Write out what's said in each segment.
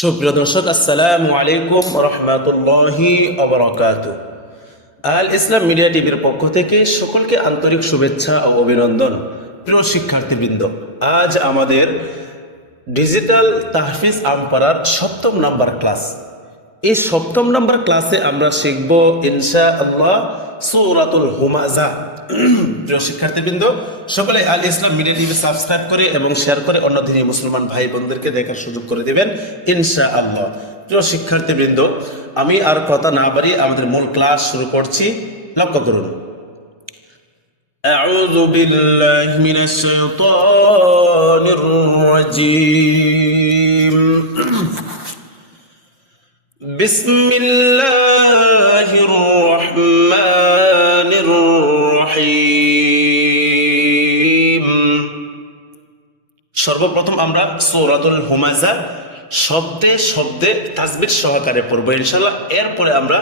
সুপ্রিয় দর্শক, আসসালামু আলাইকুম রহমতুল্লাহি অবরকাত আল ইসলাম মিডিয়া টিভির পক্ষ থেকে সকলকে আন্তরিক শুভেচ্ছা ও অভিনন্দন। প্রিয় শিক্ষার্থীবৃন্দ, আজ আমাদের ডিজিটাল তাহফিজ আমপাড়ার সপ্তম নাম্বার ক্লাস। এই সপ্তম নাম্বার ক্লাসে আমরা শিখব ইনশা আল্লাহ সূরাতুল হুমাজা প্রিয় শিক্ষার্থীবৃন্দ সকলে Al Islam media TV subscribe করে এবং শেয়ার করে অন্য দিনী মুসলমান ভাই বোনদেরকে দেখার সুযোগ করে দিবেন ইনশা আল্লাহ প্রিয় শিক্ষার্থীবৃন্দ আমি আর কথা না বাড়িয়ে আমাদের মূল ক্লাস শুরু করছি লক্ষ্য করুন أعوذ بالله من الشيطان الرجيم بسم الله الرحمن সর্বপ্রথম আমরা সৌরাতুল হুমাজা শব্দে শব্দে তাজবির সহকারে পড়ব, ইনশাআল্লাহ। এরপরে আমরা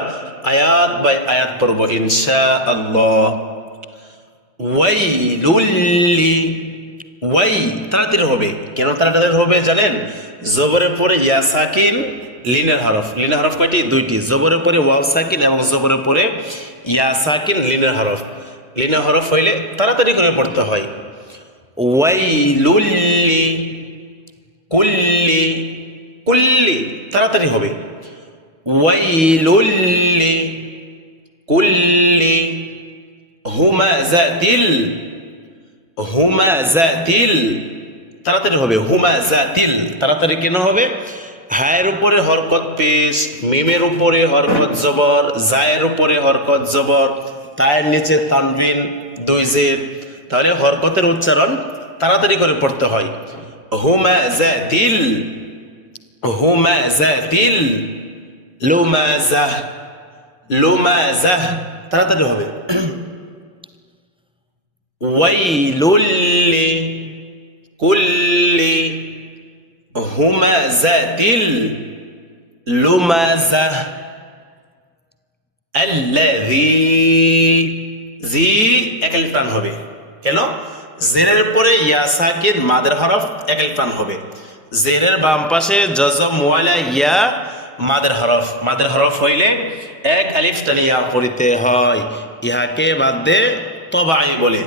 আয়াত বাই আয়াত পড়ব ইনশা আল্লাহ ওয়াইলুল্লি ওয়াই তাড়াতাড়ি হবে। কেন তাড়াতাড়ি হবে জানেন? জবরের পরে ইয়া সাকিন, লিনের হরফ। লিনের হরফ কয়টি? দুইটি। জবরের পরে ওয়াও সাকিন এবং জবরের পরে ইয়া সাকিন, লিনের হরফ। লিনের হরফ হইলে তাড়াতাড়ি করে পড়তে হয়। ওয়াইলুল্লি কুল্লি কুল্লি, তাড়াতাড়ি হবে। ওয়াইলুল্লি কুল্লি হুমাজাতিল হুমাজাতিল তাড়াতাড়ি হবে হুমাজাতিল তাড়াতাড়ি কেন হবে? হায়ের উপরে হরকত পেশ, মিমের উপরে হরকত জবর, জায়ের উপরে হরকত জবর, তায়ের নিচে তানবিন, দুই জের তাহলে হরকতের উচ্চারণ তাড়াতাড়ি করে পড়তে হয়। হুমাজাতিল হুমাজাতিল লুমাজাহ লুমাজাহ তাড়াতাড়ি হবে। ওয়াইলুল কুল্লি হুমাজাতিল লুমাজাহ আল্লাযী, জি, একাল টান হবে। কেন? জেরের পরে ইয়া সাকিন মাদের হরফ এক প্রাণ হবে। জেরের বাম পাশে জজম মোয়ালা ইয়া মাদের হরফ। মাদের হরফ হইলে এক আলিফ টানি ইয়া পড়িতে হয়। ইহাকে বাদ দে তবাই বলে।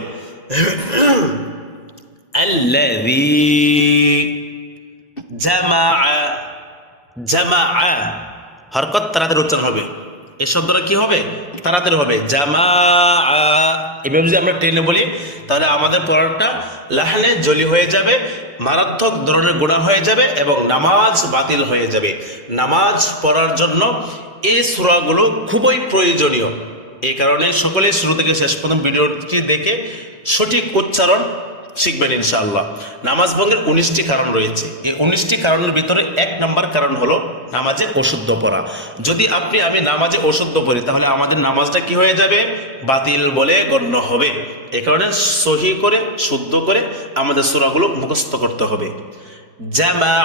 জামা জামা হরকত তারাদের উচ্চারণ হবে। এ শব্দটা কি হবে? তারাদের হবে। জামা এভাবে যদি আমরা ট্রেনে বলি, তাহলে আমাদের পড়াটা লাহানে জলি হয়ে যাবে, মারাত্মক ধরনের গুণা হয়ে যাবে এবং নামাজ বাতিল হয়ে যাবে। নামাজ পড়ার জন্য এই সুরাগুলো খুবই প্রয়োজনীয়। এই কারণে সকলে শুরু থেকে শেষ পর্যন্ত ভিডিওটি দেখে সঠিক উচ্চারণ শিখবেন ইনশাআল্লাহ। নামাজ ভঙ্গের উনিশটি কারণ রয়েছে। এই উনিশটি কারণের ভিতরে এক নম্বর কারণ হলো নামাজে অশুদ্ধ পড়া। যদি আপনি, আমি নামাজে অশুদ্ধ পড়ি, তাহলে আমাদের নামাজটা কি হয়ে যাবে? বাতিল বলে গণ্য হবে। এ কারণে সহি করে, শুদ্ধ করে আমাদের সুরাগুলো মুখস্থ করতে হবে। জামা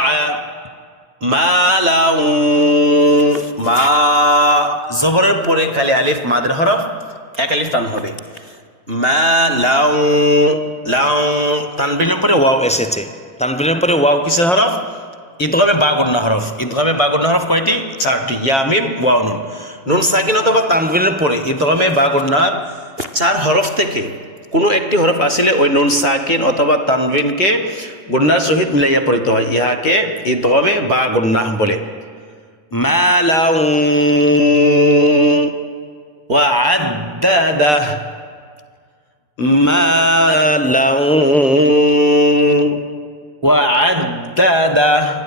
মা জবরের পরে খালি আলিফ, মাদের হরফ, এক আলিফ টান হবে। মা লাউ লাউ, তানবিনের পরে ওয়াও এসেছে। তানবিনের পরে ওয়াও কিসের হরফ? ঈদগামে বা গণ্যা হরফ ঈদগামে বা গণ্যা হরফ কয়টি চারটি ইয়ামিম ওয়াও নুন নুন সাকিন অথবা তানবিনের পরে ঈদগামে বা গণ্যার চার হরফ থেকে কোনো একটি হরফ আসলে ওই নুন সাকিন অথবা তানবিনকে গুন্নার সহিত মিলাইয়া পড়িতে হয় ইহাকে ঈদগামে বা গণ্যা বলে মালাউ وعدده مالا وعدده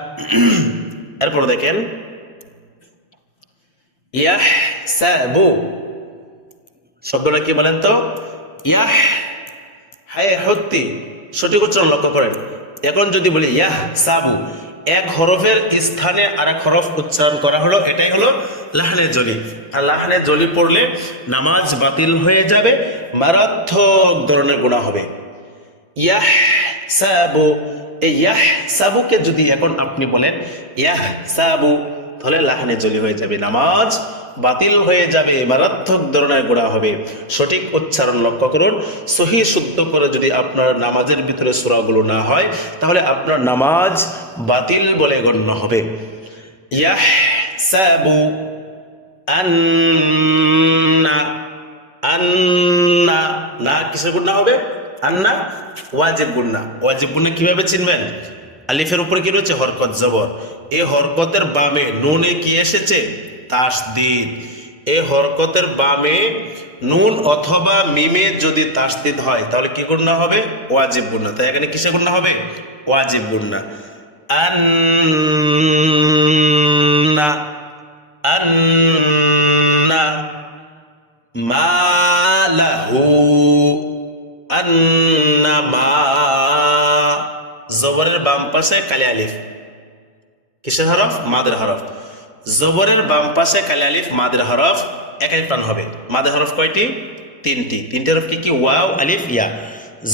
এরপর দেখেন, ইয়াহসাবু, শব্দটা কি বলেন তো? ইয়াহ, হায় হত্যি সঠিক উচ্চারণ লক্ষ্য করেন। এখন যদি বলি ইয়াহ সাবু এক হরফের স্থানে আর এক হরফ উচ্চারণ করা হলো, এটাই হলো লাহানে জলি আর লাহানে জলি পড়লে নামাজ বাতিল হয়ে যাবে, মারাত্মক ধরনের গুণা হবে। ইয়াহ সাবু এই ইয়াহ সাবুকে যদি এখন আপনি বলেন ইয়াহ সাবু তাহলে লাহানে জলি হয়ে যাবে নামাজ, বাতিল হয়ে যাবে, মারাত্মক ধরনের গোড়া হবে। সঠিক উচ্চারণ লক্ষ্য করুন। সহি শুদ্ধ করে যদি আপনার নামাজের ভিতরে সুরাগুলো না হয়, তাহলে আপনার নামাজ বাতিল বলে গণ্য হবে। ইয়াহসাবু আন্না আন্না, না, কিসের গুণা হবে? আন্না ওয়াজিব গুন্না ওয়াজিব গুণা কীভাবে চিনবেন? আলিফের উপরে কি রয়েছে? হরকত জবর। এই হরকতের বামে নুনে কি এসেছে? তাসদিদ। এই হরকতের বামে নুন অথবা মিমে যদি তাসদিদ হয়, তাহলে কি গুণা হবে? ওয়াজিব গুণা তাই এখানে কিসে গুণা হবে? ওয়াজিব গুণা আন্না। আন্না। মালাহু আন্নামা জবরের বাম পাশে কালি আলিফ। কিসের হরফ? মাদের হরফ। জবরের বাম পাশে কালি আলিফ, মাদের হরফ। একাই প্রাণ হবে। মাদের হরফ কয়টি? তিনটি। তিনটি হরফ কি কি? ওয়াও, আলিফ, ইয়া।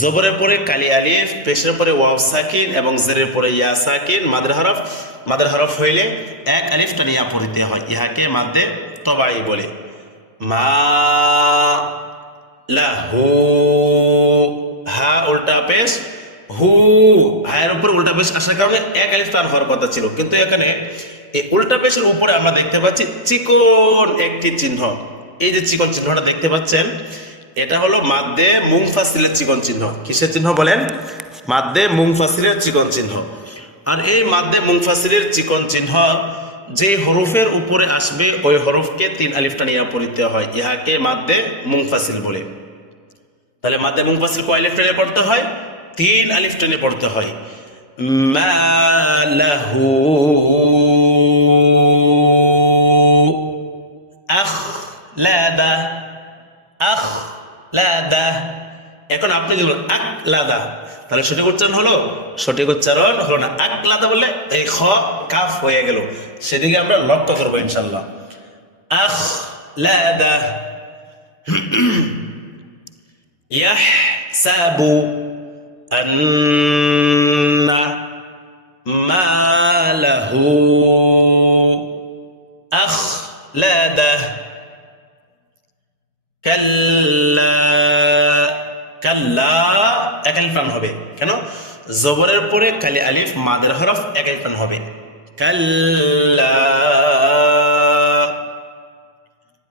জবরের পরে কালি আলিফ, পেশের পরে ওয়াও সাকিন এবং জেরের পরে ইয়া সাকিন। মাদের হরফ? মাদের হরফ হইলে এক আলিফ টানিয়া পড়িতে হয়। ইহাকে মাদ্দে তবাই বলে। মা লাহু হা উল্টা পেশ, হু, হায়ের উপর উল্টা পেশ আসার কারণে এক আলিফ টান হওয়ার কথা ছিল। কিন্তু এখানে এই উল্টা পেশের উপরে আমরা দেখতে পাচ্ছি চিকন একটি চিহ্ন। এই যে চিকন চিহ্নটা দেখতে পাচ্ছেন, এটা হলো মাদ্দে মুংফাসিলের চিকন চিহ্ন। কিসের চিহ্ন বলেন? মাদ্দে মুংফাসিলের চিকন চিহ্ন। আর এই মাদ্দে মুংফাসিলের চিকন চিহ্ন যে হরফের উপরে আসবে, ওই হরফকে তিন আলিফটা নিয়ে পড়িতে হয়। ইহাকে মাদ্দে মুংফাসিল বলে। তাহলে মাদ্দে মুংফাসিল কয় আলিফ টেনে পড়তে হয়? তিন আলিফ টেনে পড়তে হয়। মালাহু আখলাদা আখলাদা এখন আপনি যে আক লাদা তাহলে সঠিক উচ্চারণ হলো? সঠিক উচ্চারণ হলো না। আক লাদা বললে এই খ, কাফ হয়ে গেল। সেদিকে আমরা লক্ষ্য করব ইনশাল্লাহ আখ লাদা ইয়াহসাবু আন একালি প্রাণ হবে। কেন? জবরের পরে কালি আলিফ, মাদের হরফ একাই প্রাণ হবে। কাল্লা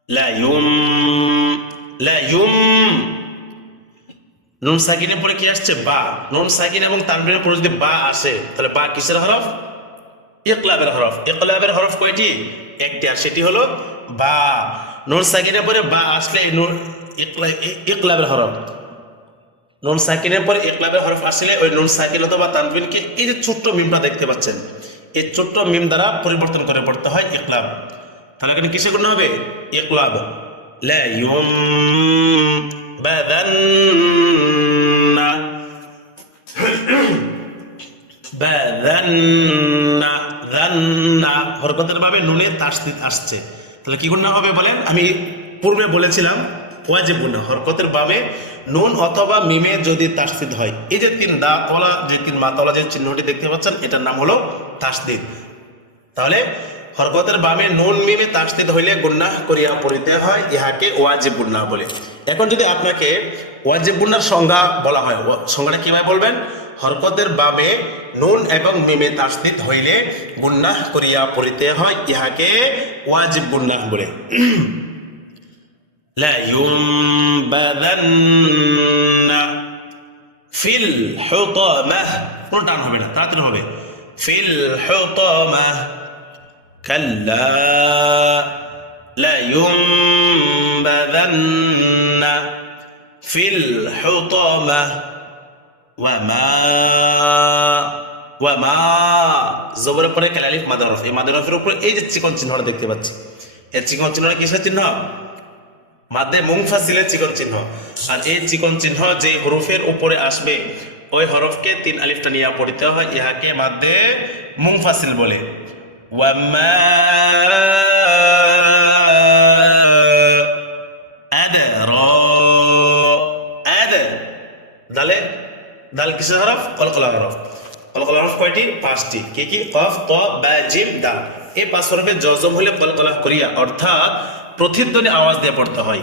লায়ুম লায়ুম। নুন সাকিনের পরে কি আসছে? বা। নুন সাকিন এবং তানবিনের পরে যদি বা আসে, তাহলে বা কিসের হরফ? ইকলাবের হরফ। ইকলাবের হরফ কয়টি? একটি। আর সেটি হলো বা। নুন সাকিনের পরে বা আসলে ইকলাবের হরফ। নুন সাকিনের পরে ইকলাবের হরফ আসলে ওই নুন সাকিন অথবা তানবিনকে এই যে ছোট্ট মিমটা দেখতে পাচ্ছেন, এই ছোট্ট মিম দ্বারা পরিবর্তন করে পড়তে হয় ইকলাব তাহলে এখানে কিসে গুণ হবে? দান্না। হরকতের ভাবে নুনের তাসদিদ আসছে। তাহলে কি গুণা হবে বলেন? আমি পূর্বে বলেছিলাম, ওয়াজিব গুণা। হরকতের বামে নুন অথবা মিমে যদি তাসদিদ হয়। এই যে তিন দা, তলা, যে তিন মা, তলা যে চিহ্নটি দেখতে পাচ্ছেন, এটার নাম হলো তাসদিদ তাহলে হরকতের বামে নুন, মিমে তাসদিদ হইলে গুন্নাহ করিয়া পড়িতে হয়, ইহাকে ওয়াজিব গুন্না বলে। এখন যদি আপনাকে ওয়াজিব গুন্নার সংজ্ঞা বলা হয় সংজ্ঞাটা কীভাবে বলবেন? হরকতের বামে নুন এবং মিমে তাসদিদ হইলে গুন্নাহ করিয়া পড়িতে হয়, ইহাকে ওয়াজিব গুন্না বলে। لا ينبذن ফিল হুতামা কোনো টান হবে না তাড়াতাড়ি হবে ফিল হুতামা কাল্লা লা ইউনবাযান্না ফিল হুতামা ওয়ামা ওয়ামা জবরের পরে কালালিফ মাদারফ এই মাদারফের উপরে এই যে চিকন চিহ্নটা দেখতে পাচ্ছি এই চিকন চিহ্নটা কিসের চিহ্ন মাদ্দে মুংফাসিলের চিকন চিহ্ন। আর এই চিকন চিহ্ন যে হরফের উপরে আসবে, ওই হরফকে তিন আলিফটা নিয়ে পড়িতে হয়, ইহাকে মাদ্দে মুংফাসিল বলে। দালে, দাল কিসের হরফ? কলকলা হরফ। কলকলা হরফ কয়টি? পাঁচটি। কি কি? কফ, ত, বা, জিম, দাল। এই পাঁচ হরফে জজম হলে কলকলা করিয়া, অর্থাৎ প্রতিধ্বনি আওয়াজ দিয়ে পড়তে হয়।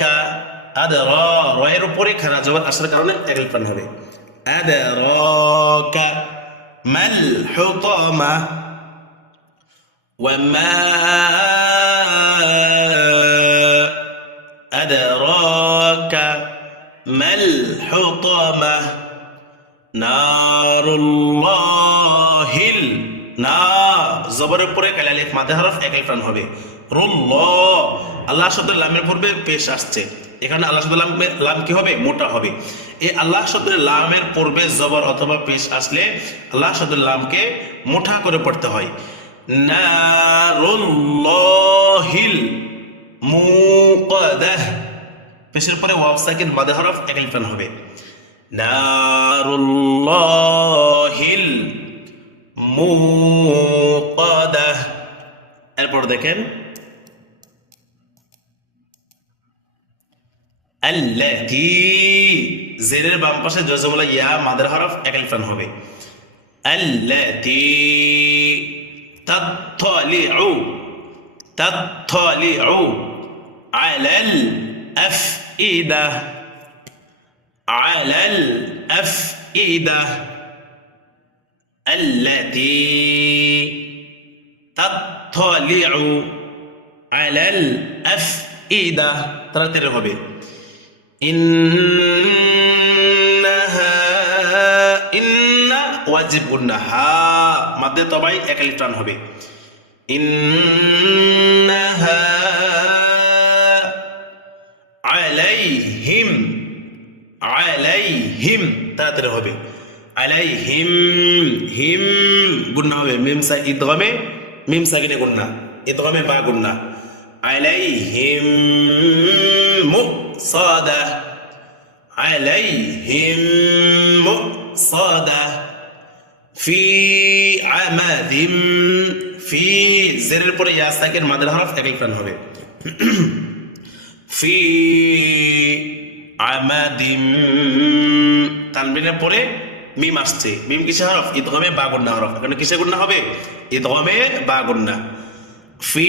কা র উপরে খারা জবান আসার কারণে এক হবে। কা মা জবরের পরে কালালিফ মাদে হরফ এক আলিফ হবে। রুল্লাহ। আল্লাহ শব্দের লামের পূর্বে পেশ আসছে। এখানে আল্লাহ শব্দের লাম লাম কি হবে? মোটা হবে। এই আল্লাহ শব্দের লামের পূর্বে জবর অথবা পেশ আসলে আল্লাহ শব্দের লামকে মোটা করে পড়তে হয়। নারুল্লাহিল মুকাদাহ। পেশের পরে ওয়াব সাকিন মাদে হরফ এক আলিফ হবে। নারুল্লাহিল মুকাদাহ এরপর দেখেন আল্লাতি জেরের বাম পাশে জজমলা ইয়া মাদের হরফ এক আলিফ টান হবে আল্লাতি তাত্তালিউ তাত্তালিউ আলাল আফইদা আলাল আফইদা التي تطلع على الأفئدة ترى ترى হবে إنها إن واجب قلناها مادة طبعي একালিফ টান হবে إنها عليهم عليهم তাড়াতাড়ি হবে আলাইহিম হিম গুন্না হবে, মিম সা ইদগমে মিম সাকিনে গুন্না ইদগমে বা গুন্না। আলাইহিম মুসাদা আলাইহিম মুসাদা ফি আমাদিম ফি জেরের পরে ইয়া সাকিন মাদের হরফ এক এক হবে। ফি আমাদিম তানবিনের পরে মিম আসছে। মিম কিসে হরফ? ইদগমে বা গুন্না হরফ। এখানে কিসে গুন্না হবে? ইদগমে বা গুন্না। ফি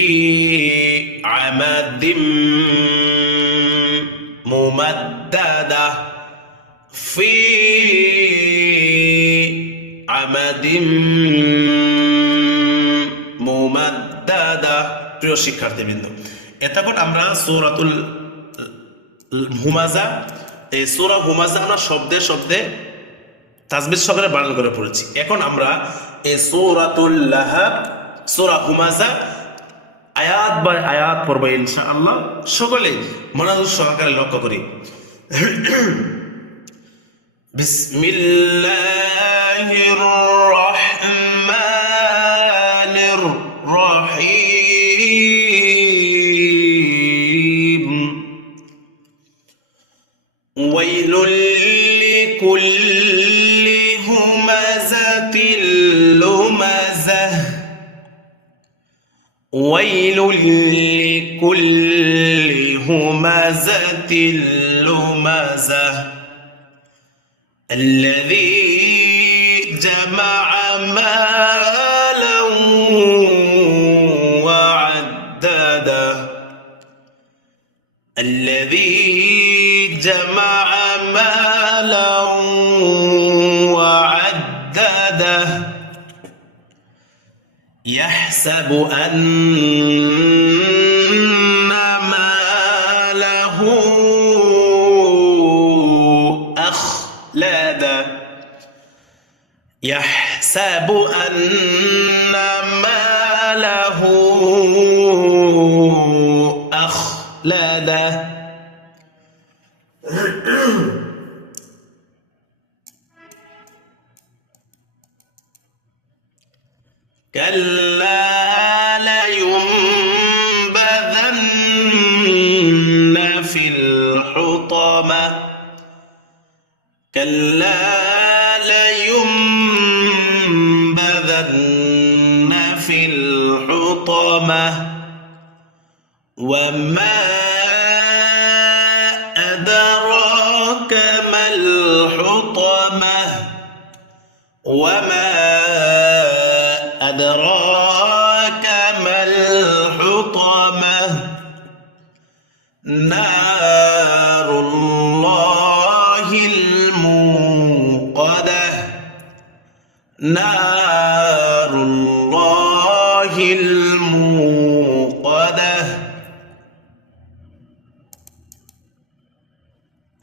আমাদিম মুমাদ্দাদা। ফি আমাদিম মুমাদ্দাদা। প্রিয় শিক্ষার্থীবৃন্দ, এতক্ষণ আমরা সূরাতুল হুমাজা, এই সূরা হুমাজা আমরা শব্দে শব্দে তাজবিজ সকালে বানান করে পড়েছি। এখন আমরা এই সৌরাতুল্লাহ সোরা হুমাজা আয়াত বা আয়াত পর্ব ইনশা আল্লাহ সকলে মনোযোগ সহকারে লক্ষ্য করি। বিসমিল্লাহির রহমানির রহিম ওয়াইলুল লিকুল্লি ويل لكل همزة لمزة. يحسب أن ماله أخلده يحسب أن كلا لينبذن في الحطمة وما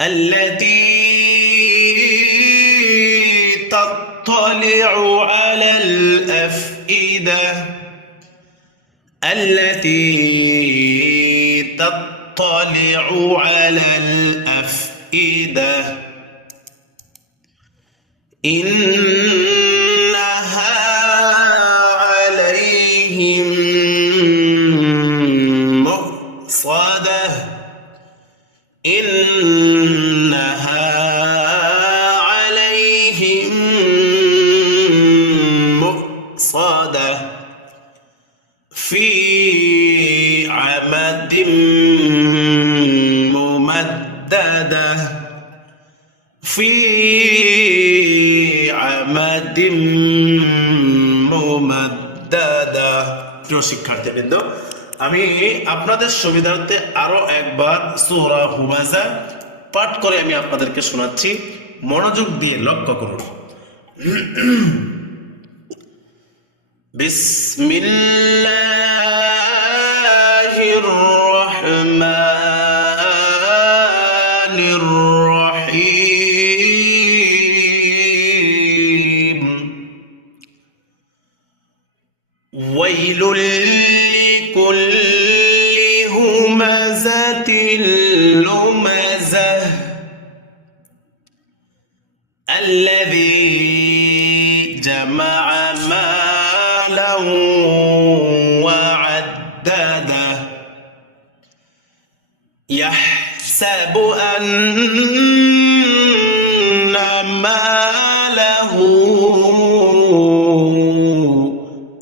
التي تطلع على الأفئدة التي تطلع على الأفئدة. إنها শিক্ষার্থীবৃন্দ, আমি আপনাদের সুবিধার্থে আরও একবার সোহরা হুবাজা পাঠ করে আমি আপনাদেরকে শোনাচ্ছি। মনোযোগ দিয়ে লক্ষ্য করুন। বিসমিল্লাহ।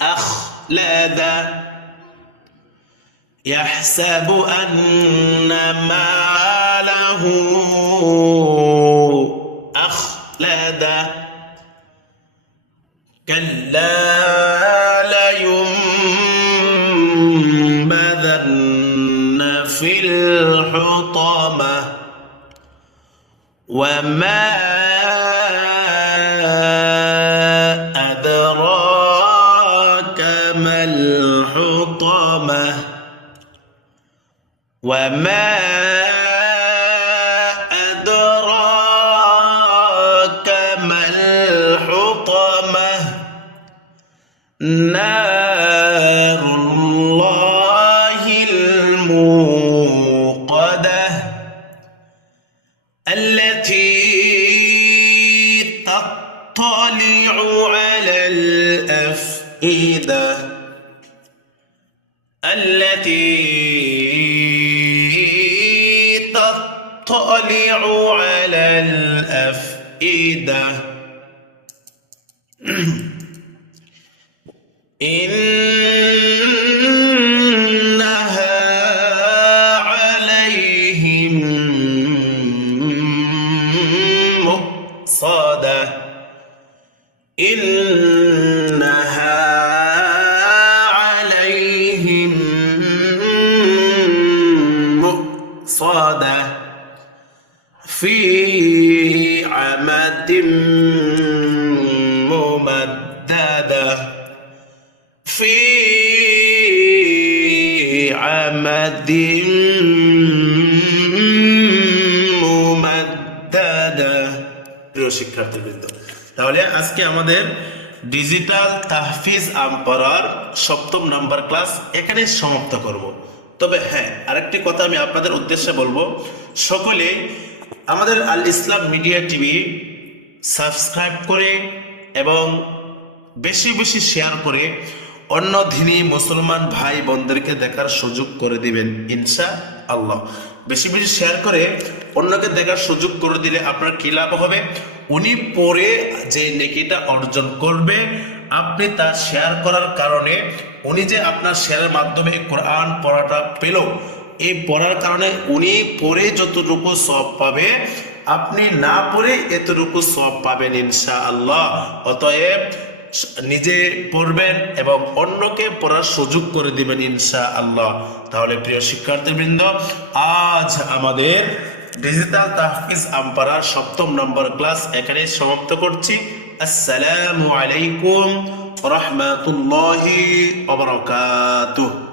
أخلد. يحسب أن ما له أخلد. كلا لينبذن في الحطمة وما وما أدراك ما الحطمة؟ إِنَّ عمد ممددة প্রিয় শিক্ষার্থীবৃন্দ তাহলে আজকে আমাদের ডিজিটাল তাহফিজ আমপারার সপ্তম নাম্বার ক্লাস এখানে সমাপ্ত করব তবে হ্যাঁ আরেকটি কথা আমি আপনাদের উদ্দেশ্যে বলবো সকলে আমাদের Al Islam media TV subscribe করে এবং বেশি বেশি শেয়ার করে অন্য ধিনী মুসলমান ভাই বোনদেরকে দেখার সুযোগ করে দিবেন ইনশা আল্লাহ বেশি বেশি শেয়ার করে অন্যকে দেখার সুযোগ করে দিলে আপনার কি লাভ হবে? উনি পরে যে নেকিটা অর্জন করবে, আপনি তা শেয়ার করার কারণে উনি যে আপনার শেয়ারের মাধ্যমে কোরআন পড়াটা পেল, এই পড়ার কারণে উনি পরে যতটুকু সব পাবে, আপনি না পড়ে এতটুকু সব পাবেন ইনশা আল্লাহ অতএব নিজে পড়বেন এবং অন্যকে পড়ার সুযোগ করে দিবেন ইনশা আল্লাহ তাহলে প্রিয় শিক্ষার্থীবৃন্দ, আজ আমাদের ডিজিটাল তাহফিজ আমপাড়ার সপ্তম নম্বর ক্লাস এখানে সমাপ্ত করছি। আসসালামু আলাইকুম রহমাতুল্লাহি ওয়া বারাকাতুহু।